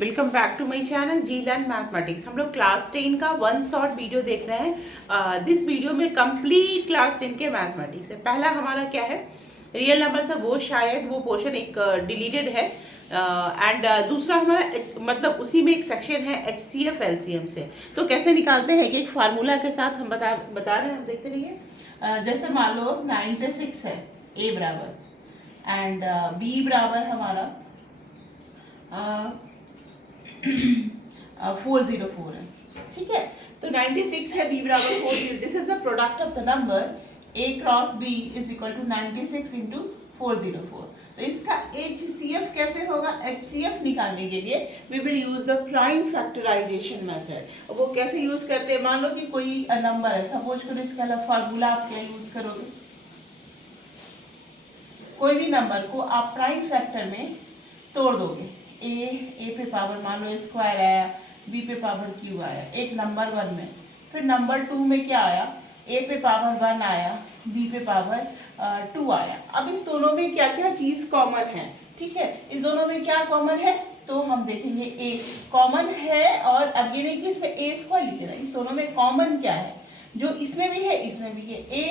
Welcome back to my channel G learn mathematics. हम लोग class 10 का वन शॉर्ट वीडियो देख रहे हैं। दिस वीडियो में कंप्लीट क्लास 10 के मैथमेटिक्स है। पहला हमारा क्या है, रियल नंबर है, वो शायद वो पोर्शन एक डिलीटेड है एंड दूसरा हमारा मतलब उसी में एक सेक्शन है HCF LCM से। तो कैसे निकालते हैं एक फार्मूला के साथ हम बता रहे हैं, हम देखते रहिए। जैसे मान लो 96 है A बराबर एंड B बराबर हमारा 404 है, ठीक है। तो 96 है, B बराबर 4, this is the product of the number A cross B is equal to 96 into 404। तो इसका HCF कैसे होगा? HCF निकालने के लिए we will use the prime factorization method. वो कैसे यूज करते हैं, मान लो कि कोई नंबर है, सपोज करो इसका फार्मूला आप क्या यूज करोगे, कोई भी नंबर को आप प्राइम फैक्टर में तोड़ दोगे। ए पे पावर मान लो स्क्वायर आया, बी पे पावर क्यू आया एक नंबर 1 में, फिर नंबर 2 में क्या आया, ए पे पावर 1 आया, बी पे पावर 2 आया। अब इस दोनों में क्या क्या चीज कॉमन है, ठीक है, इस दोनों में क्या कॉमन है तो हम देखेंगे ए कॉमन है। और अब ये नहीं कि इसमें ए स्क्वायर लिखे ना, इस दोनों में कॉमन क्या है, जो इसमें भी है इसमें भी है, ए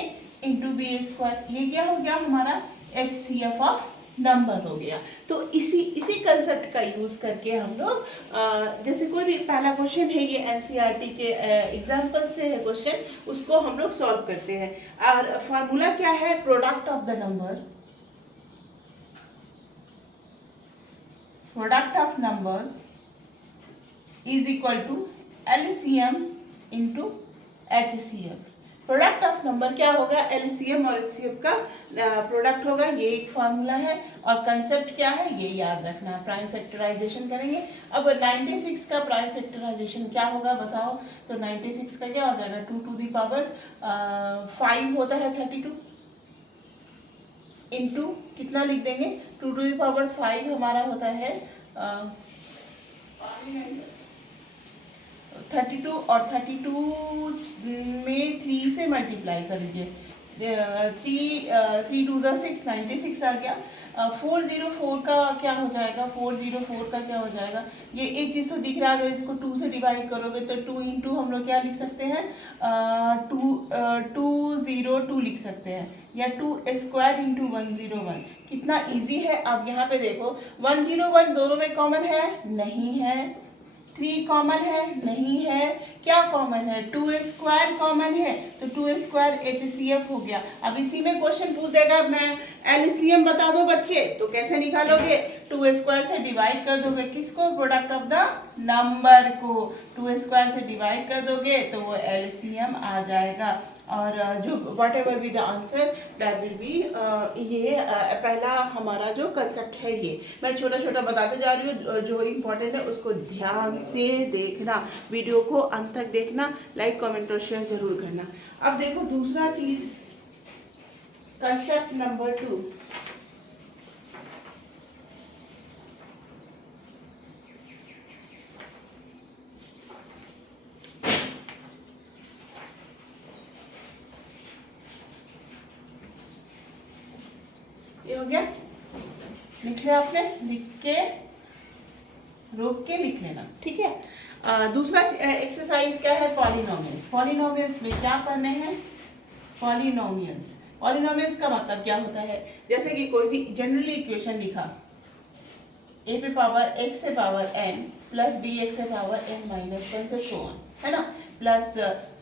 इंटू बी स्क्वायर। ये क्या हो गया हमारा HCF ऑफ नंबर हो गया। तो इसी कंसेप्ट का यूज करके हम लोग जैसे कोई भी पहला क्वेश्चन है, ये NCERT के एग्जांपल से है क्वेश्चन, उसको हम लोग सॉल्व करते हैं। और फार्मूला क्या है, product of the number, product of numbers is equal to LCM into HCF। Product of number क्या होगा, LCM और HCF का प्रोडक्ट होगा, ये एक फार्मूला है। और कंसेप्ट क्या है ये याद रखना है, प्राइम फैक्टराइजेशन करेंगे। अब 96 का प्राइम फैक्टराइजेशन क्या होगा बताओ, तो 96 का क्या हो जाएगा, 2 टू दी पावर 5 होता है 32 इंटू कितना लिख देंगे, 2 टू दी पावर 5 हमारा होता है 32 और 32 में 3 से मल्टीप्लाई कर लीजिए, 3 टू 6 96 आ गया। 404 का क्या हो जाएगा, 404 का क्या हो जाएगा, ये एक चीज तो दिख रहा है, अगर इसको 2 से डिवाइड करोगे तो 2 इंटू हम लोग क्या लिख सकते हैं, 202 लिख सकते हैं, या 2 स्क्वायर इंटू 101। कितना इजी है। अब यहाँ पे देखो 101 दोनों में कॉमन है, नहीं है। 3 कॉमन है, नहीं है। क्या कॉमन है, 2 स्क्वायर कॉमन है, तो 2 स्क्वायर HCF हो गया। अब इसी में क्वेश्चन पूछ देगा मैं LCM बता दो बच्चे, तो कैसे निकालोगे, 2 स्क्वायर से डिवाइड कर दोगे, किसको, प्रोडक्ट ऑफ द नंबर को 2 स्क्वायर से डिवाइड कर दोगे तो वो LCM आ जाएगा। और जो what ever be the answer that will be, ये पहला हमारा जो कंसेप्ट है, ये मैं छोटा छोटा बताते जा रही हूँ, जो इम्पोर्टेंट है उसको ध्यान से देखना, वीडियो को अंत तक देखना, लाइक कमेंट और शेयर जरूर करना। अब देखो दूसरा चीज, कंसेप्ट नंबर 2, ये हो गया, लिख लिया आपने, लिख के रोक के लिख लेना, ठीक है। दूसरा एक्सरसाइज क्या है, पॉलिनोमियल्स। पॉलिनोमियल्स में क्या करने हैं, पॉलिनोमियल्स। पॉलिनोमियल्स का मतलब क्या होता है, जैसे कि कोई भी जनरली इक्वेशन लिखा, a पे पावर x से पावर n प्लस bx से पावर n माइनस 1 से सो ऑन, है ना, प्लस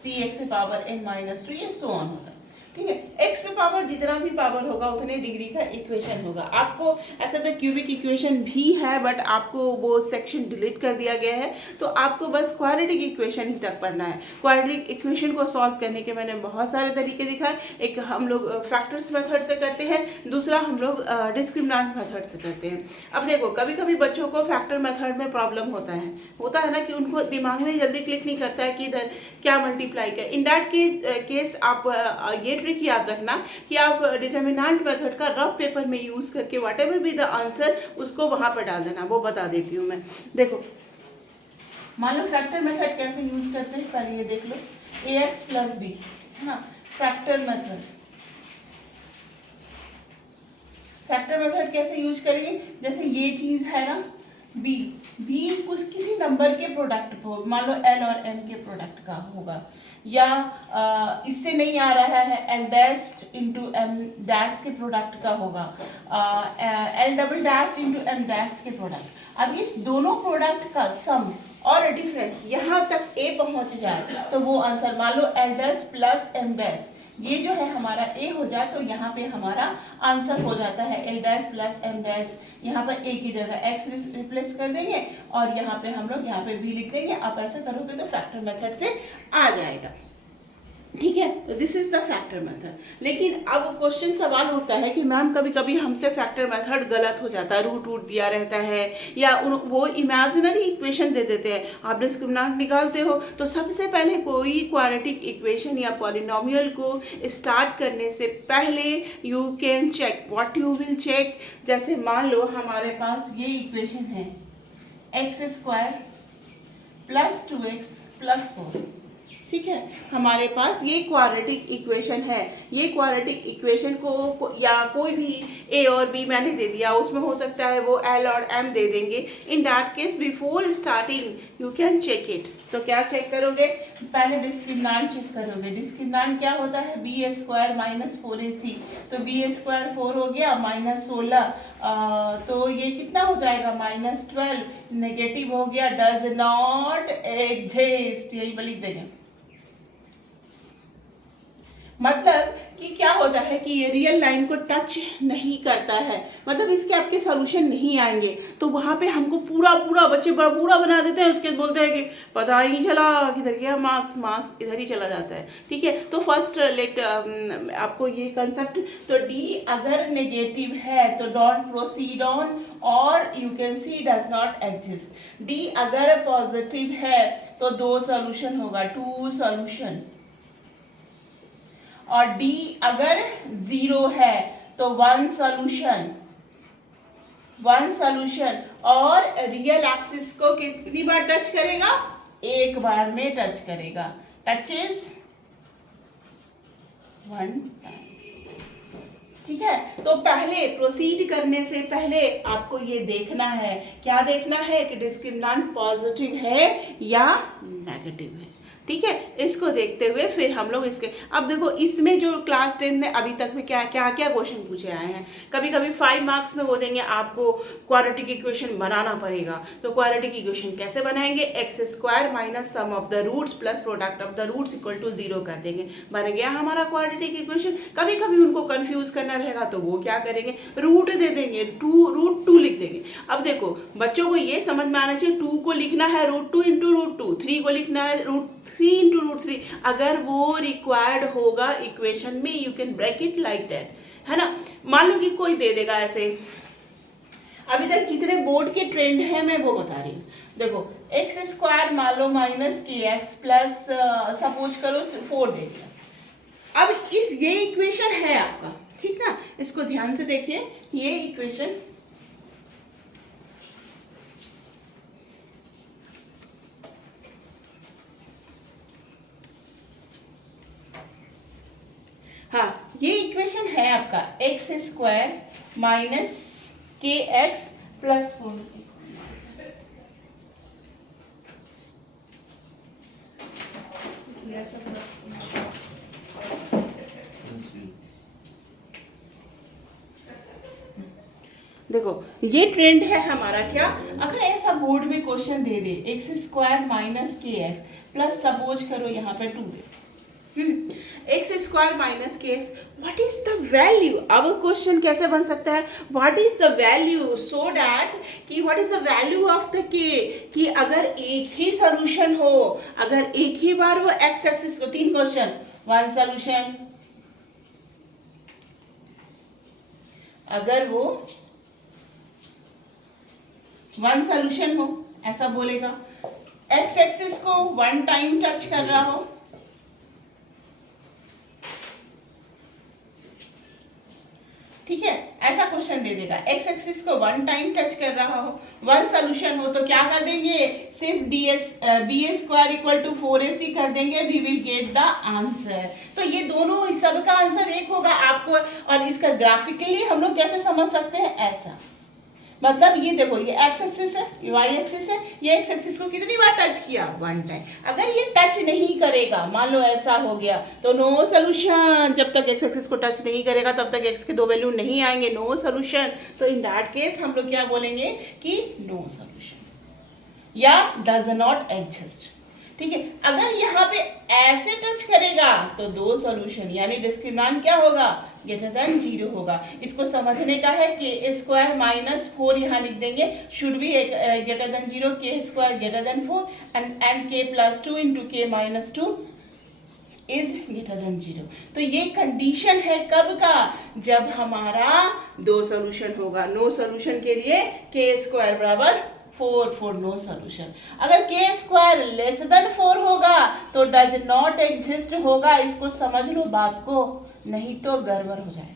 cx से पावर n माइनस 2, ये सो ऑन होगा, ठीक है। x पे पावर जितना भी पावर होगा उतने डिग्री का इक्वेशन होगा। आपको ऐसा तो क्यूबिक इक्वेशन भी है, बट आपको वो सेक्शन डिलीट कर दिया गया है, तो आपको बस क्वाड्रेटिक इक्वेशन ही तक पढ़ना है। क्वाड्रेटिक इक्वेशन को सॉल्व करने के मैंने बहुत सारे तरीके दिखाए, एक हम लोग फैक्टर्स मेथड से करते हैं, दूसरा हम लोग डिस्क्रिमिनेंट मेथड से करते हैं। अब देखो कभी कभी बच्चों को फैक्टर मेथड में प्रॉब्लम होता है ना, कि उनको दिमाग में जल्दी क्लिक नहीं करता है कि इधर क्या मल्टीप्लाई कर। इन दैट केस आप ये ट्रिक याद रखना कि आप डिटरमिनेंट मेथड का रफ पेपर में यूज करके what ever be the answer उसको वहां पर डाल देना, वो बता देती हूँ मैं। देखो मान लो फैक्टर मेथड कैसे यूज करते हैं, पहले ये देख लो, ax प्लस बी, है ना, फैक्टर मेथड। फैक्टर मेथड कैसे यूज करेंगे, जैसे ये चीज है ना, बी बी कुछ किसी नंबर के प्रोडक्ट को, मान लो एल और एम के प्रोडक्ट का होगा, या इससे नहीं आ रहा है L dash into M dash के प्रोडक्ट का होगा, L double dash into M dash के प्रोडक्ट। अब इस दोनों प्रोडक्ट का सम और डिफरेंस यहाँ तक ए पहुंच जाए तो वो आंसर, मान लो L dash plus M dash, ये जो है हमारा ए हो जाए तो यहाँ पे हमारा आंसर हो जाता है L dash plus M dash. यहाँ पर ए की जगह एक्स रिप्लेस कर देंगे और यहाँ पे हम लोग यहाँ पे बी लिख देंगे। आप ऐसा करोगे तो फैक्टर मेथड से आ जाएगा, ठीक है। तो this is the factor method. लेकिन अब क्वेश्चन सवाल होता है कि मैम कभी कभी हमसे फैक्टर मेथड गलत हो जाता है, रूट दिया रहता है या वो इमेजिनरी इक्वेशन दे देते हैं, आप डिस्क्रिमिनेंट निकालते हो। तो सबसे पहले कोई क्वाड्रेटिक इक्वेशन या पॉलिनोमियल को स्टार्ट करने से पहले you can check, what you will check. जैसे मान लो हमारे पास ये इक्वेशन है x square plus 2x plus 4, ठीक है। हमारे पास ये क्वाड्रेटिक इक्वेशन है। ये क्वाड्रेटिक इक्वेशन को या कोई भी ए और बी मैंने दे दिया, उसमें हो सकता है वो एल और एम दे देंगे। In that case before starting you can check it. तो क्या चेक करोगे, पहले डिस्क्रिमिनेंट चेक करोगे। डिस्क्रिमिनेंट क्या होता है, बी स्क्वायर माइनस 4ac, तो बी स्क्वायर 4 हो गया माइनस 16, तो ये कितना हो जाएगा माइनस 12, नेगेटिव हो गया, डज नॉट एग्जिस्ट, यही लिख देंगे। मतलब कि क्या होता है कि ये रियल लाइन को टच नहीं करता है, मतलब इसके आपके सॉल्यूशन नहीं आएंगे। तो वहाँ पे हमको पूरा बच्चे पूरा बना देते हैं, उसके बोलते हैं कि पता ही नहीं चला किधर गया मार्क्स इधर ही चला जाता है, ठीक है। तो फर्स्ट लेट आपको ये कंसेप्ट, तो डी अगर नेगेटिव है तो डोंट प्रोसीड ऑन, और you can see does not exist. D अगर पॉजिटिव है तो 2 सॉल्यूशन होगा, 2 सॉल्यूशन, और डी अगर 0 है तो 1 सॉल्यूशन, और रियल एक्सिस को कितनी बार टच करेगा, एक बार में टच करेगा, टचेस 1 टाइम, ठीक है। तो पहले प्रोसीड करने से पहले आपको ये देखना है, क्या देखना है कि डिस्क्रिमिनेंट पॉजिटिव है या नेगेटिव है, ठीक है। इसको देखते हुए फिर हम लोग इसके, अब देखो इसमें जो क्लास 10 में अभी तक में क्या क्वेश्चन पूछे आए हैं। कभी 5 मार्क्स में वो देंगे आपको क्वाड्रेटिक इक्वेशन बनाना पड़ेगा। तो क्वाड्रेटिक इक्वेशन कैसे बनाएंगे, x square minus sum of the roots plus product of the roots equal to 0 कर देंगे, बन गया हमारा क्वाड्रेटिक इक्वेशन। कभी उनको कंफ्यूज करना रहेगा तो वो क्या करेंगे, रूट दे देंगे, रूट 2 लिख देंगे। अब देखो बच्चों को ये समझ में आना चाहिए, 2 को लिखना है √2 इंटू √2, 3 को लिखना है √3 इंटू √3। अगर वो रिक्वायर्ड होगा इक्वेशन में, you can break it like that, है ना। मान लो कि कोई दे देगा ऐसे, अभी तक जितने बोर्ड के ट्रेंड है मैं वो बता रही हूँ। देखो एक्स स्क्वायर मान लो minus K X plus suppose करो 4 दे दिया। अब ये इक्वेशन है आपका, ठीक ना, इसको ध्यान से देखिए। ये इक्वेशन हाँ, ये इक्वेशन है आपका x square minus K X plus 4। देखो ये ट्रेंड है हमारा। क्या अगर ऐसा बोर्ड में क्वेश्चन दे दे X square minus K X plus suppose करो यहाँ पे 2 दे, X square minus K X, what is the value. अब क्वेश्चन कैसे बन सकता है, what is the value, so that कि what is the value of the K, कि अगर एक ही सॉल्यूशन हो, अगर एक ही बार वो एक्स एक्सिस को 3 क्वेश्चन 1 सॉल्यूशन, अगर वो 1 सॉल्यूशन हो, ऐसा बोलेगा। एक्स एक्सिस को 1 टाइम टच कर रहा हो, ठीक है, ऐसा क्वेश्चन दे देगा। एक्स एक्सिस को 1 टाइम टच कर रहा हो, 1 सॉल्यूशन हो, तो क्या कर देंगे, सिर्फ B square equal to 4ac कर देंगे, we will get the answer. तो ये दोनों सबका आंसर एक होगा आपको। और इसका ग्राफिकली हम लोग कैसे समझ सकते हैं, ऐसा मतलब ये देखो, ये एक्स एक्सिस है, ये वाई एक्सिस है, ये एक्स एक्सिस को कितनी बार टच किया, वन टाइम। अगर ये टच नहीं करेगा, मान लो ऐसा हो गया, तो नो सोल्यूशन। जब तक एक्स एक्सिस को टच नहीं करेगा तब तक एक्स के दो वैल्यू नहीं आएंगे, नो सोल्यूशन। तो इन दैट केस हम लोग क्या बोलेंगे कि नो सोल्यूशन या डज नॉट एग्जिस्ट। ठीक है, अगर यहाँ पे ऐसे टच करेगा तो दो सॉल्यूशन, यानी डिस्क्रिमिनेंट क्या होगा, ग्रेटर देन 0 होगा। इसको समझने का है के स्क्वायर माइनस 4 यहाँ लिख देंगे, शुड बी ग्रेटर देन 0, के स्क्वायर ग्रेटर देन 4 एंड के प्लस 2 इंटू के माइनस 2 इज ग्रेटर देन 0। तो ये कंडीशन है कब का, जब हमारा दो सॉल्यूशन होगा। नो सॉल्यूशन के लिए के स्क्वायर बराबर 4 नो सोल्यूशन। अगर के स्क्वायर लेस देन 4 होगा तो डज नॉट एग्जिस्ट होगा। इसको समझ लो बात को, नहीं तो गड़बड़ हो जाएगा।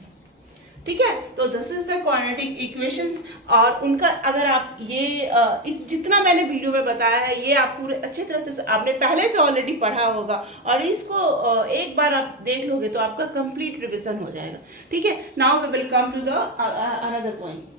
ठीक है, तो this is the quadratic equations. और उनका अगर आप ये जितना मैंने वीडियो में बताया है, ये आप पूरे अच्छे तरह से आपने पहले से ऑलरेडी पढ़ा होगा, और इसको एक बार आप देख लोगे तो आपका कंप्लीट रिविजन हो जाएगा। ठीक है, now we will come to the another point.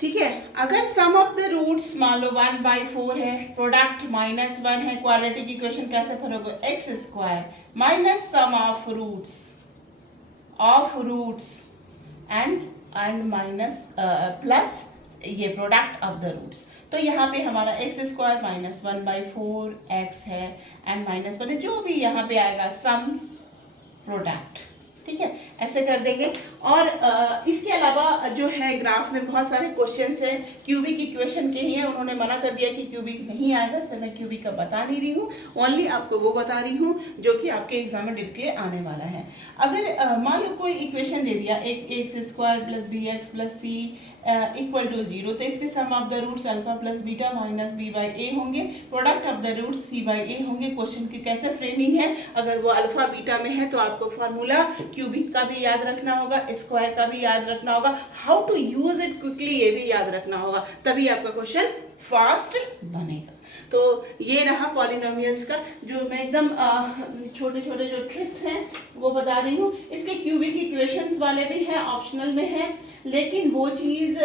ठीक है, अगर सम ऑफ द रूट्स मान लो 1/4 है, प्रोडक्ट -1 है, क्वाड्रेटिक इक्वेशन कैसे follow, x square minus sum of roots and minus plus ये प्रोडक्ट ऑफ द रूट्स। तो यहाँ पे हमारा एक्स स्क्वायर माइनस 1/4 एक्स है एंड -1 है, जो भी यहाँ पे आएगा सम प्रोडक्ट। ठीक है, ऐसे कर देंगे। और इसके अलावा जो है ग्राफ में बहुत सारे क्वेश्चंस हैं क्यूबिक इक्वेशन के ही हैं। उन्होंने मना कर दिया कि क्यूबिक नहीं आएगा, सर मैं क्यूबिक का बता नहीं रही हूँ, ओनली आपको वो बता रही हूँ जो कि आपके एग्जाम में डायरेक्टली आने वाला है। अगर मान लो कोई इक्वेशन दे दिया, एक X square plus B X plus C equal to 0, तो इसके sum of the roots alpha plus beta minus B by A होंगे, product of the roots C by A होंगे। क्वेश्चन की कैसे फ्रेमिंग है, अगर वो अल्फा बीटा में है तो आपको फार्मूला क्यूबिक का भी याद रखना होगा, स्क्वायर का भी याद रखना होगा, how to use it quickly ये भी याद रखना होगा, तभी आपका क्वेश्चन फास्ट बनेगा। तो ये रहा पॉलिनोमियल्स का, जो मैं एकदम छोटे छोटे जो ट्रिक्स हैं वो बता रही हूँ। इसके क्यूबिक इक्वेशंस वाले भी हैं, ऑप्शनल में है, लेकिन वो चीज़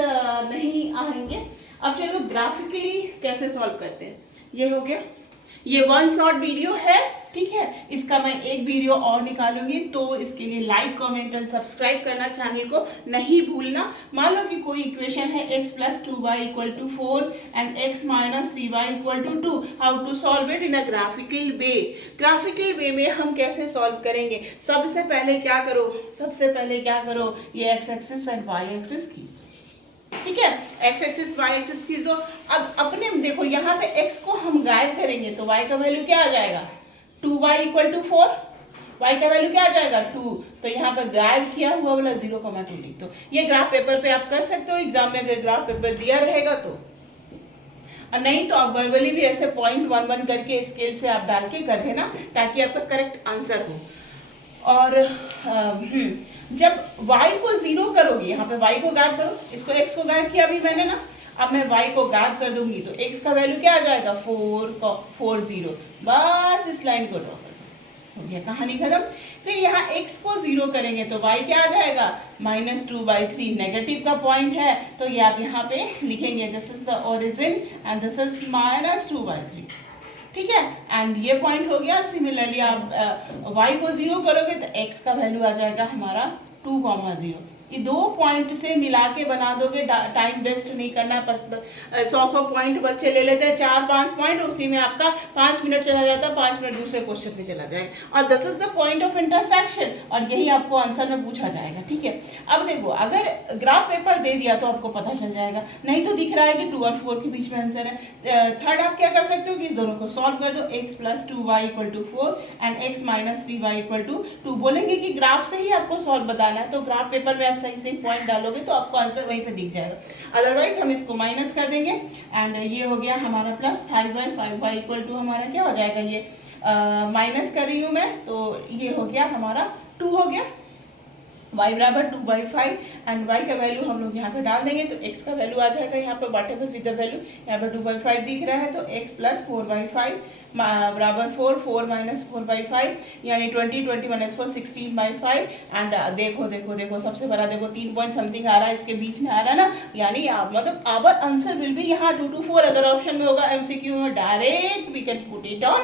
नहीं आएंगे। अब चलो ग्राफिकली कैसे सॉल्व करते हैं। ये हो गया, ये वन शॉर्ट वीडियो है, ठीक है, इसका मैं एक वीडियो और निकालूंगी, तो इसके लिए लाइक कमेंट एंड सब्सक्राइब करना चैनल को नहीं भूलना। मान लो कि कोई इक्वेशन है x + 2y = 4 and x - 3y = 2, how to solve it in a graphical way. Graphical way में हम कैसे सॉल्व करेंगे, सबसे पहले क्या करो, ये x axis and y axis खींच दो। ठीक है, x एक्सिस y एक्सिस खींच दो। अब अपने देखो यहाँ पे x को हम गायब करेंगे तो y का वैल्यू क्या आ जाएगा, 2y = 4, y का वैल्यू क्या आ जाएगा 2, तो यहाँ पे गायब किया हुआ वाला 0,2 लिख दो। ये ग्राफ पेपर पे आप कर सकते हो, एग्जाम में अगर ग्राफ पेपर दिया रहेगा तो, और नहीं तो आप वर्बली भी ऐसे 0.11 करके स्केल से आप डाल के कर देना, ताकि आपका करेक्ट आंसर हो। और जब y को 0 करोगे, यहाँ पे y को गायब करो, इसको x को गायब किया अभी मैंने ना, अब मैं y को गायब कर दूंगी तो x का वैल्यू क्या आ जाएगा 4 बस इस लाइन को ड्रॉ कर दो, हो गया कहानी खत्म। फिर यहाँ x को 0 करेंगे तो y क्या आ जाएगा -2/3, नेगेटिव का पॉइंट है तो ये आप यहाँ पे लिखेंगे, this is the origin and this is -2/3। ठीक है, एंड ये पॉइंट हो गया। सिमिलरली आप y को 0 करोगे तो x का वैल्यू आ जाएगा हमारा 2,0। ये दो पॉइंट से मिला के बना दोगे, टाइम वेस्ट नहीं करना। 100 पॉइंट बच्चे ले लेते हैं, 4-5 पॉइंट, उसी में आपका 5 मिनट चला जाता है, 5 मिनट दूसरे क्वेश्चन में चला जाएगा। और this is the point of intersection, और यही आपको आंसर में पूछा जाएगा। ठीक है, अब देखो अगर ग्राफ पेपर दे दिया तो आपको पता चल जाएगा, नहीं तो दिख रहा है कि 2 और 4 के बीच में आंसर है। थर्ड आप क्या कर सकते हो कि इस दोनों को सॉल्व कर दो, x + 2y = 4 and x - 3y = 2। बोलेंगे कि ग्राफ से ही आपको सॉल्व बताना है, तो ग्राफ पेपर में आप सही से पॉइंट डालोगे तो आपको आंसर वहीं पे दिख जाएगा। अदरवाइज हम इसको माइनस कर देंगे एंड ये हो गया हमारा +5/5y = हमारा क्या हो जाएगा, ये माइनस कर रही हूँ मैं, तो ये हो गया हमारा 2 हो गया, y बराबर 2/5 एंड y का वैल्यू हम लोग यहाँ पे डाल देंगे तो x का वैल्यू आ जाएगा यहाँ पे what ever with the value, यहाँ पे 2/5 दिख रहा है तो x प्लस 4/5 बराबर 4 माइनस 4/5 यानी 20 माइनस 4 16/5 एंड देखो देखो देखो सबसे बड़ा देखो 3 पॉइंट समथिंग आ रहा है, इसके बीच में आ रहा है ना, यानी मतलब आवर आंसर विल बी यहाँ 2 to 4 अगर ऑप्शन में होगा एमसीक्यू में direct we can put it on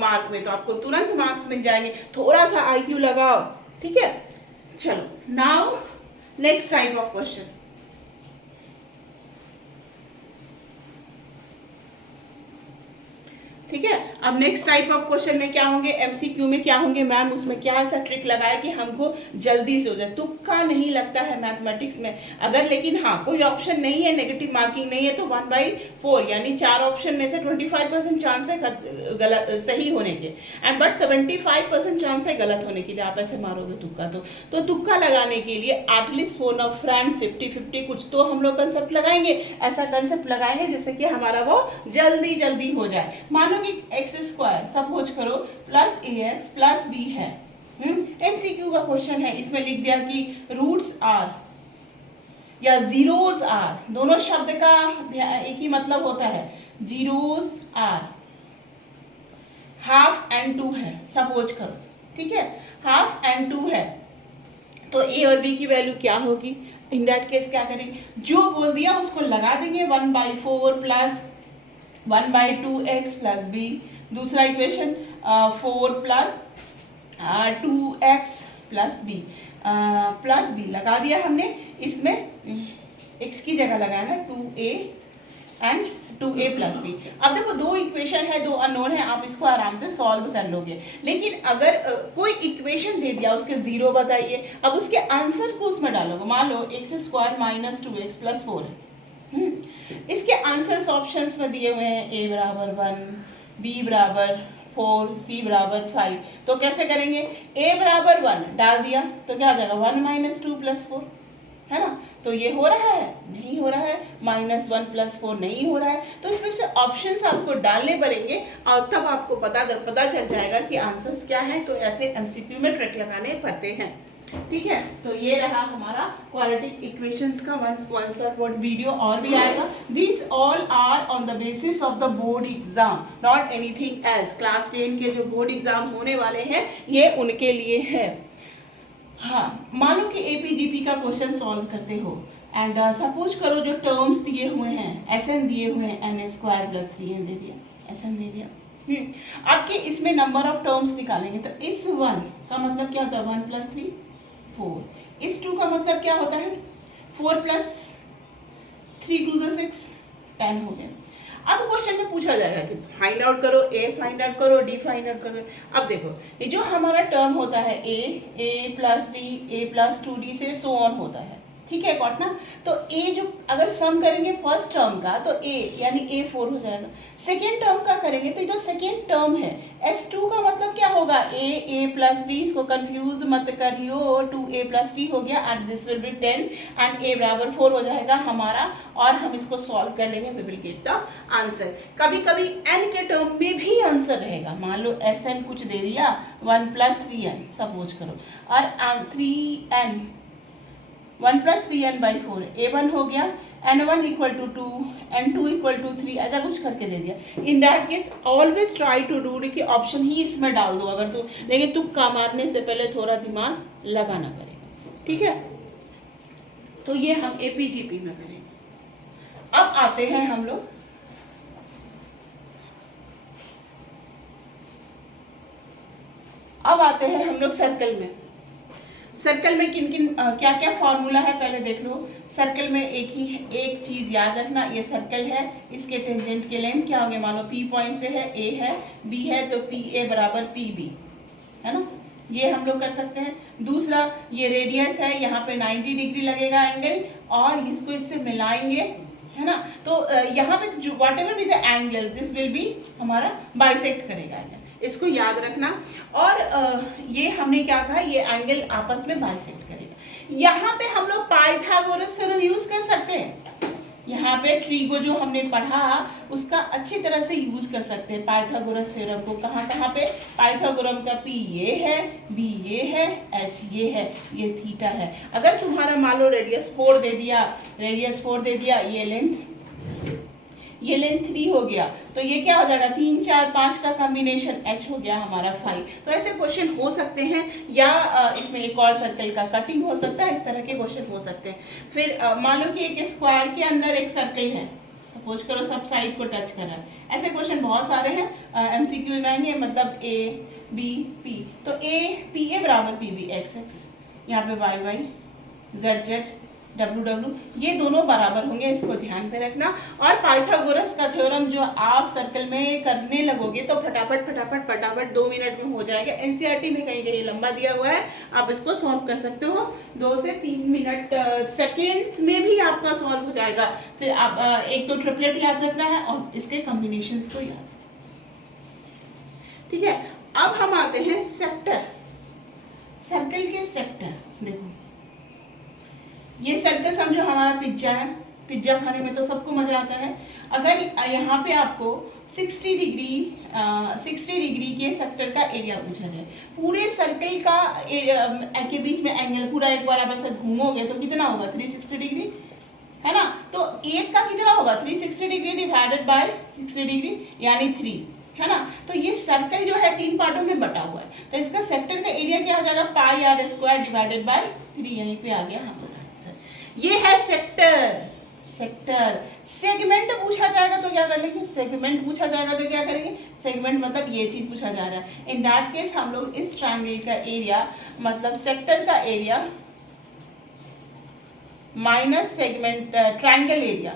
mark में, तो आपको तुरंत मार्क्स मिल जाएंगे, थोड़ा सा IQ लगाओ, ठीक है। चलो now next type of question, ठीक है। अब नेक्स्ट टाइप ऑफ क्वेश्चन में क्या होंगे, एमसीक्यू में क्या होंगे, मैम उसमें क्या ऐसा ट्रिक लगाए कि हमको जल्दी से हो जाए, तुक्का नहीं लगता है मैथमेटिक्स में, अगर लेकिन हाँ कोई ऑप्शन नहीं है, नेगेटिव मार्किंग नहीं है तो 1/4 यानी 4 ऑप्शन में से 25% चांस है गलत सही होने के, एंड बट 75% चांस है गलत होने के लिए, आप ऐसे मारोगे तुक्का तो तुक्का लगाने के लिए एटलीस्ट फोन ऑफ फ्रेंड 50-50 कुछ तो हम लोग कंसेप्ट लगाएंगे, ऐसा कंसेप्ट लगाएंगे जिससे कि हमारा वो जल्दी जल्दी हो जाए। मानो कि x² सपोज करो प्लस ax प्लस b है, एमसीक्यू का क्वेश्चन है, इसमें लिख दिया कि रूट्स आर या जीरोस आर, दोनों शब्द का एक ही मतलब होता है, जीरोस आर हाफ एंड 2 है सपोज करो, ठीक है, हाफ एंड 2 है तो a और b की वैल्यू क्या होगी, इन दैट केस क्या करेंगे, जो बोल दिया उसको लगा देंगे, 1/4 प्लस 1/2x प्लस b, दूसरा equation 4 plus 2x plus b लगा दिया हमने, इसमें x की जगह लगाया ना 2a and 2a plus b। अब देखो दो इक्वेशन है, दो अननोन है, आप इसको आराम से सॉल्व कर लोगे, लेकिन अगर कोई इक्वेशन दे दिया उसके जीरो बताइए, अब उसके आंसर को उसमें डालोगे, मान लो x² माइनस 2x प्लस 4 है, इसके आंसर्स ऑप्शंस में दिए हुए हैं, a बराबर 1, b बराबर 4, c बराबर 5, तो कैसे करेंगे, a बराबर 1 डाल दिया तो क्या आ जाएगा 1 माइनस 2 प्लस 4, है ना, तो ये हो रहा है, नहीं हो रहा है, -1 प्लस 4 नहीं हो रहा है, तो इसमें से ऑप्शंस आपको डालने पड़ेंगे और तब आपको पता चल जाएगा कि आंसर्स क्या हैं, तो ऐसे एमसीक्यू में ट्रिक लगाने पड़ते हैं, ठीक है। तो ये रहा हमारा क्वाड्रेटिक इक्वेशंस का वन शॉट वर्ड वीडियो, और भी आएगा, this all are on the basis of the board exam, not anything else, class 10 के जो बोर्ड एग्जाम होने वाले हैं ये उनके लिए है। हाँ, मान लो कि एपीजीपी का क्वेश्चन सॉल्व करते हो एंड सपोज करो जो टर्म्स दिए हुए हैं, SN दिए हुए हैं, n² प्लस 3n दे दिया, SN दे दिया, आपके इसमें नंबर ऑफ टर्म्स निकालेंगे तो इस 1 का मतलब क्या होता है, 1 प्लस 3 4, इस 2 का मतलब क्या होता है, 4 प्लस 3 2 6 10 हो गया। अब क्वेश्चन में पूछा जाएगा कि फाइंड आउट करो, a फाइंड आउट करो, d फाइंड आउट करो। अब देखो ये जो हमारा टर्म होता है a plus d, a plus 2d से सो ऑन होता है, ठीक है कॉट ना, तो a जो अगर सम करेंगे फर्स्ट टर्म का तो a यानी a4 हो जाएगा, सेकेंड टर्म का करेंगे तो जो सेकेंड टर्म है s2 का मतलब क्या होगा, a प्लस d, इसको कंफ्यूज मत करियो, 2a प्लस d हो गया and this will be 10 and a बराबर 4 हो जाएगा हमारा, और हम इसको सॉल्व कर लेंगे, we will get the answer. कभी कभी n के टर्म में भी आंसर रहेगा, मान लो sn कुछ दे दिया 1 प्लस 3n सपोज करो, और 3n 1 प्लस 3n/4, a1 हो गया, n1 equal to 2, n2 equal to 3, ऐसा कुछ करके दे दिया। In that case always try to do कि ऑप्शन ही इसमें डाल दो, अगर तुम, लेकिन तुक्का मारने से पहले थोड़ा दिमाग लगाना पड़ेगा, ठीक है। तो ये हम एपीजीपी में करेंगे। अब आते हैं हम लोग सर्कल में। सर्कल में किन किन क्या क्या फॉर्मूला है पहले देख लो। सर्कल में एक चीज याद रखना, ये सर्कल है, इसके टेंजेंट के लेंथ क्या होंगे, मान लो P पॉइंट से है, A है, B है, तो PA बराबर PB, है ना, ये हम लोग कर सकते हैं। दूसरा ये रेडियस है, यहाँ पे 90 डिग्री लगेगा एंगल, और इसको इससे मिलाएंगे, है ना, तो यहाँ पे what ever be the angle this will be हमारा बाइसेक्ट करेगा, इसको याद रखना। और ये हमने क्या कहा, ये एंगल आपस में बाइसेक्ट करेगा। यहाँ पे हम लोग पाइथागोरस थ्योरम यूज कर सकते हैं, यहाँ पे ट्रिगो जो हमने पढ़ा उसका अच्छी तरह से यूज कर सकते हैं पाइथागोरस थ्योरम को। कहाँ कहाँ पे? पाइथागोरम का P ये है, B ये है, H ये है, ये थीटा है। अगर तुम्हारा मान लो रेडियस 4 दे दिया, ये लेंथ 3 हो गया, तो ये क्या हो जाएगा? 3 4 5 का कॉम्बिनेशन H हो गया हमारा 5। तो ऐसे क्वेश्चन हो सकते हैं, या इसमें एक और सर्कल का कटिंग हो सकता है, इस तरह के क्वेश्चन हो सकते हैं। फिर मान लो कि एक स्क्वायर के अंदर एक सर्कल है, सपोज करो सब साइड को टच कर रहा है। ऐसे क्वेश्चन बहुत सारे हैं MCQ में आएंगे, मतलब A B P, तो PA बराबर PB x x, यहाँ पे y z z W ये दोनों बराबर होंगे, इसको ध्यान पे रखना। और पाइथागोरस का थ्योरम जो आप सर्कल में करने लगोगे तो फटाफट 2 मिनट में हो जाएगा। NCERT में कहीं कहीं लंबा दिया हुआ है, आप इसको सॉल्व कर सकते हो 2 से 3 मिनट सेकेंड्स में भी आपका सॉल्व हो जाएगा। फिर आप एक तो ट्रिपलेट याद रखना है और इसके कॉम्बिनेशंस को याद, ठीक है। अब हम आते हैं सेक्टर, सर्कल के सेक्टर। देखो ये सर्कल समझो हमारा पिज्जा है, पिज्जा खाने में तो सबको मजा आता है। अगर यहाँ पे आपको 60 डिग्री के सेक्टर का एरिया पूछा जाए, पूरे सर्कल का के बीच में एंगल पूरा एक बार आप ऐसे घूमोगे तो कितना होगा? 360 डिग्री है ना। तो एक का कितना होगा? 360 डिग्री डिवाइडेड बाय 60 डिग्री यानी 3, है ना। तो ये सर्कल जो है 3 पार्टों में बटा हुआ है, तो इसका सेक्टर का एरिया क्या हो जाएगा? पाई आर स्क्वायर डिवाइडेड बाय 3। यहीं पे आ गया हमारा आंसर, ये है सेक्टर। सेगमेंट पूछा जाएगा तो क्या कर लेंगे? सेगमेंट पूछा जाएगा तो क्या करेंगे? सेगमेंट मतलब ये चीज पूछा जा रहा है। इन दैट केस हम लोग इस ट्रायंगल का एरिया मतलब सेक्टर का area minus segment triangle area.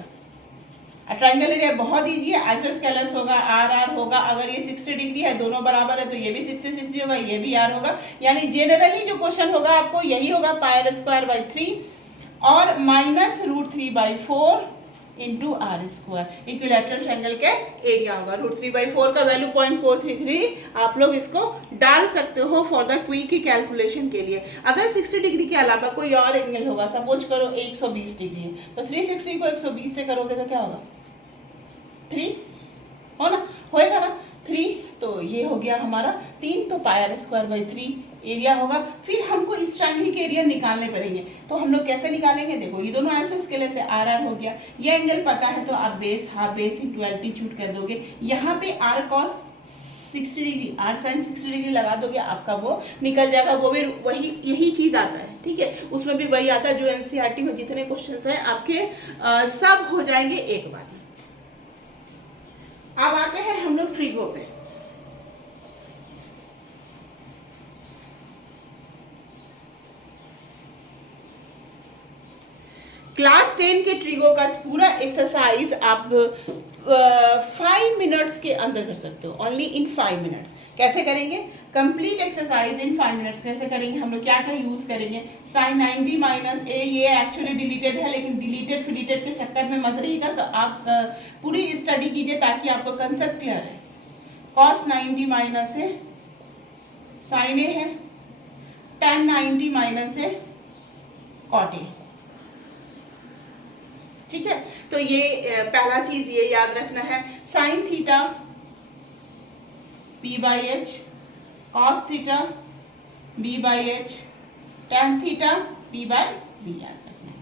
Triangle area बहुत इजी है, आइसोस्केलस होगा, आर होगा। अगर ये 60 डिग्री है, दोनों बराबर है, तो ये भी 60 होगा, ये भी आर होगा। यानी जनरली जो क्वेश्चन होगा आपको यही होगा, पाई आर स्क्वायर बाई 3 और minus √3/4 into R square. Equilateral triangle के एरिया होगा। √3/4 का वैल्यू 0.433 आप लोग इसको डाल सकते हो फॉर द क्विक कैलकुलेशन के लिए। अगर 60 डिग्री के अलावा कोई और एंगल होगा, सपोज करो 120 डिग्री है, तो 360 को 120 से करोगे तो क्या होगा? 3 हो ना, होएगा ना 3। तो ये हो गया हमारा 3, तो पाई आर स्क्वायर बाई 3 एरिया होगा। फिर हमको इस ट्रायंगल के एरिया निकालने पड़ेंगे, तो हम लोग कैसे निकालेंगे? देखो ये दोनों आइसोस्केलस से आर हो गया, ये एंगल पता है तो आप बेस इंटू एल्टीट्यूड कर दोगे। यहाँ पे R cos 60 degree, R sine 60 degree लगा दोगे, आपका वो निकल जाएगा। वो भी वही यही चीज आता है, ठीक है। उसमें भी वही आता है जो NCERT में जितने क्वेश्चन हैं आपके सब हो जाएंगे एक बार में। अब आते हैं हम लोग ट्रिगो पे। क्लास 10 के ट्रिगो का पूरा एक्सरसाइज आप 5 मिनट्स के अंदर कर सकते हो, ओनली इन 5 मिनट्स। कैसे करेंगे? कंप्लीट एक्सरसाइज इन 5 मिनट्स कैसे करेंगे? हम लोग क्या क्या यूज करेंगे? साइन 90 माइनस ए, ये एक्चुअली डिलीटेड है, लेकिन डिलीटेड फिलीटेड के चक्कर में मत रहिएगा, तो आप पूरी स्टडी कीजिए ताकि आपको कंसेप्ट क्लियर है। Cos 90 minus A, sine A है, tan 90 minus A, cot A, ठीक है। तो ये पहला चीज ये याद रखना है, sine theta p/h, cos theta b/h, tan theta p/b याद रखना है,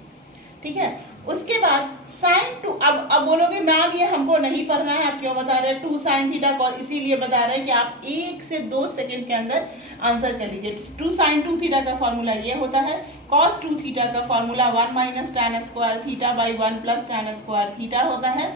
ठीक है। उसके बाद साइन 2, अब बोलोगे मैम ये हमको नहीं पढ़ना है, आप क्यों बता रहे हैं? 2 साइन थीटा कॉस, इसीलिए बता रहे हैं कि आप 1 से 2 सेकंड के अंदर आंसर कर लीजिए। 2 साइन 2 थीटा का फॉर्मूला ये होता है, cos 2 थीटा का formula 1 minus tan square theta by 1 plus tan square theta होता है।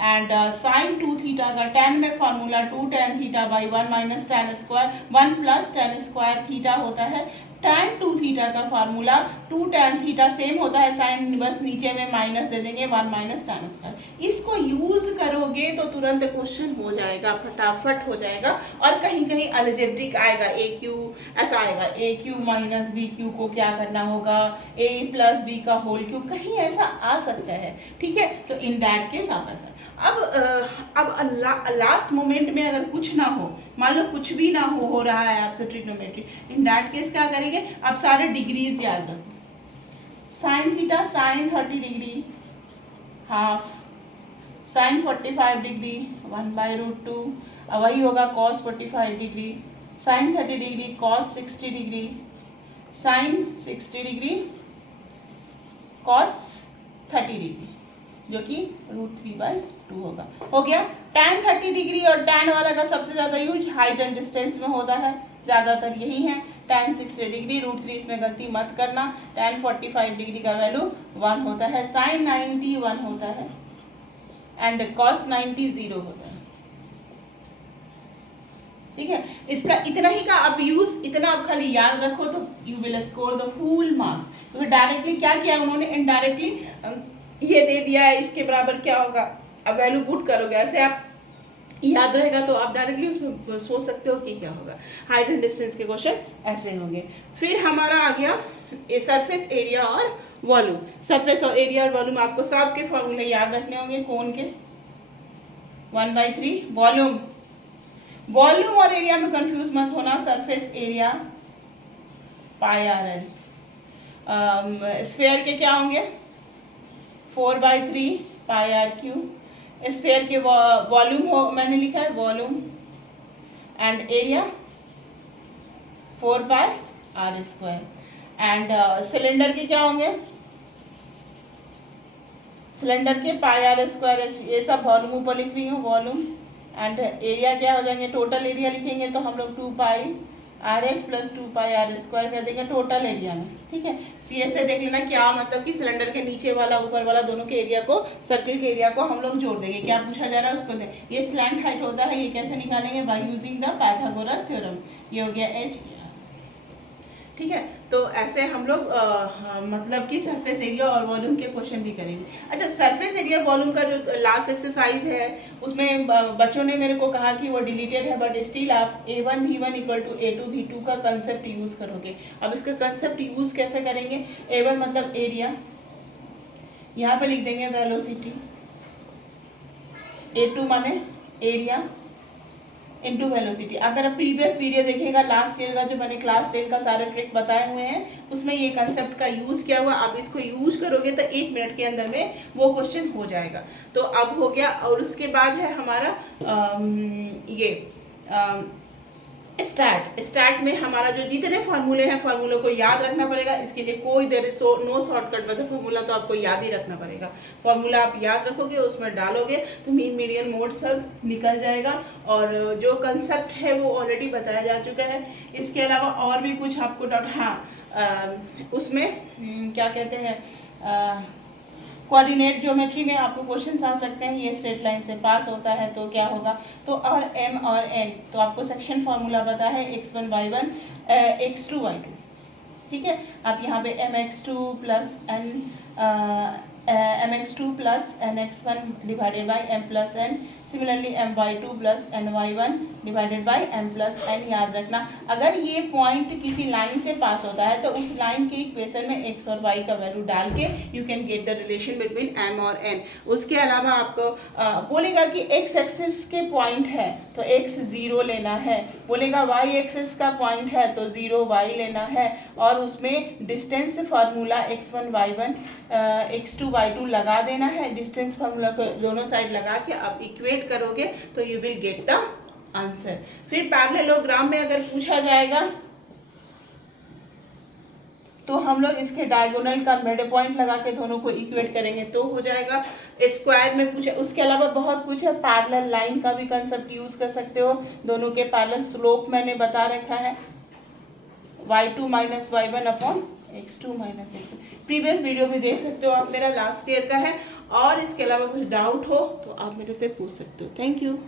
एंड साइन 2 थीटा का tan में formula 2 tan theta by 1 minus tan square 1 plus tan square theta होता है। tan 2 थीटा का फार्मूला 2 tan थीटा सेम होता है, sign बस नीचे में माइनस दे देंगे 1 माइनस tan स्क्वायर। इसको यूज करोगे तो तुरंत क्वेश्चन हो जाएगा, फटाफट हो जाएगा। और कहीं कहीं अलजेब्रिक आएगा, ए क्यू ऐसा आएगा, ए क्यू माइनस बी क्यू को क्या करना होगा, ए प्लस बी का होल क्यूब, कहीं ऐसा आ सकता है, ठीक है। तो इन दैट केस आप ऐसा अब लास्ट मोमेंट में अगर कुछ ना हो, मान लो कुछ भी ना हो रहा है आपसे ट्रिग्नोमेट्री, इन दैट केस क्या करेंगे? आप सारे डिग्रीज याद रखो। Sine theta sine 30 degree, half sine 45 degree 1/√2, अब वही होगा cos 45 degree, sine 30 degree, cos 60 degree, sine 60 degree, cos 30 degree, जो कि √3/2 होगा। हो गया। tan 30 डिग्री और tan वाला का सबसे ज़्यादा यूज हाइट एंड डिस्टेंस में होता है, ज़्यादातर यही है। tan 60 डिग्री √3, इसमें गलती मत करना। tan 45 डिग्री का वैल्यू 1 होता है, sin 90 1 होता है एंड cos 90 0 होता है। ठीक है, इसका इतना ही का आप यूज, इतना आप खाली याद रखो तो you will score the full marks. क्योंकि डायरेक्टली क्या किया उन्होंने, इनडायरेक्टली ये दे दिया है, इसके बराबर क्या होगा, अब वैल्यू पुट करोगे, ऐसे आप याद रहेगा तो आप डायरेक्टली उसमें सोच सकते हो कि क्या होगा। हाइट एंड डिस्टेंस के क्वेश्चन ऐसे होंगे। फिर हमारा आ गया सरफेस एरिया और वॉल्यूम। सरफेस और एरिया और वॉल्यूम आपको सबके फॉर्मूले याद रखने होंगे। कौन के? 1/3 वॉल्यूम। वॉल्यूम और एरिया में कंफ्यूज मत होना। Surface area πr/l। स्फीयर के क्या होंगे? 4/3 πr3। स्फीयर के वॉल्यूम हो, मैंने लिखा है volume and area 4πr²। And cylinder के क्या होंगे? सिलेंडर के πr²। ये सब वॉल्यूम ऊपर लिख रही हूँ, वॉल्यूम एंड एरिया क्या हो जाएंगे? टोटल एरिया लिखेंगे तो हम लोग 2πrh + 2πr² कर देंगे टोटल एरिया में। ठीक है, सी से देख लेना क्या मतलब कि सिलेंडर के नीचे वाला ऊपर वाला दोनों के एरिया को, सर्किल के एरिया को हम लोग जोड़ देंगे। क्या पूछा जा रहा है उसको दे। ये स्लैंट हाइट होता है, ये कैसे निकालेंगे? By using the Pythagoras theorem. ये हो गया h। ठीक है, तो ऐसे हम लोग मतलब कि सरफेस एरिया और वॉल्यूम के क्वेश्चन भी करेंगे। अच्छा, सरफेस एरिया वॉल्यूम का जो लास्ट एक्सरसाइज है उसमें बच्चों ने मेरे को कहा कि वो डिलीटेड है, बट स्टिल आप a1 v1 = a2 v2 का कंसेप्ट यूज करोगे। अब इसका कंसेप्ट यूज कैसे करेंगे? a1 मतलब एरिया, यहाँ पे लिख देंगे वेलोसिटी, a2 माने एरिया इनटू वेलोसिटी। आप मेरा प्रीवियस वीडियो देखिएगा, लास्ट ईयर का जो मैंने क्लास 10 का सारे ट्रिक बताए हुए हैं, उसमें ये कंसेप्ट का यूज़ किया हुआ। आप इसको यूज करोगे तो 1 मिनट के अंदर में वो क्वेश्चन हो जाएगा। तो अब हो गया। और उसके बाद है हमारा स्टार्ट में हमारा जो जितने फार्मूले हैं, फार्मूलों को याद रखना पड़ेगा। इसके लिए कोई देर नो शॉर्टकट मतलब फार्मूला तो आपको याद ही रखना पड़ेगा। फार्मूला आप याद रखोगे, उसमें डालोगे तो मीन मीडियन मोड सब निकल जाएगा। और जो कंसेप्ट है वो ऑलरेडी बताया जा चुका है। इसके अलावा और भी कुछ आपको डाउट, हाँ उसमें क्या कहते हैं, कोऑर्डिनेट ज्योमेट्री में आपको क्वेश्चंस आ सकते हैं। ये स्ट्रेट लाइन से पास होता है तो क्या होगा, तो और m और n, तो आपको सेक्शन फार्मूला पता है x1 y1 x2 y2। ठीक है, आप यहाँ पे mx2 plus nx1 divided by m plus n, similarly my2 plus ny1 divided by m plus n याद रखना। अगर ये पॉइंट किसी लाइन से पास होता है तो उस लाइन के इक्वेशन में x और y का वैल्यू डाल के you can get the relation between m और n। उसके अलावा आपको बोलेगा कि x एक्सिस के पॉइंट है तो x 0 लेना है, बोलेगा y एक्सिस का पॉइंट है तो 0 y लेना है, और उसमें distance formula x1 y1 x2 y2 लगा देना है। डिस्टेंस फार्मूला को दोनों साइड लगा के आप इक्वेट करोगे तो you will get the answer. फिर पैरेललोग्राम में अगर पूछा जाएगा तो हम लोग इसके डायगोनल का मिड पॉइंट लगा के दोनों को इक्वेट करेंगे तो हो जाएगा। स्क्वायर में पूछे, उसके अलावा बहुत कुछ है। पैरेलल लाइन का भी कंसेप्ट यूज कर सकते हो, दोनों के पैरेलल स्लोप मैंने बता रखा है, y2 - y1 upon x2 - x1। Previous video भी देख सकते हो आप, मेरा लास्ट ईयर का है। और इसके अलावा कुछ डाउट हो तो आप मेरे से पूछ सकते हो। Thank you.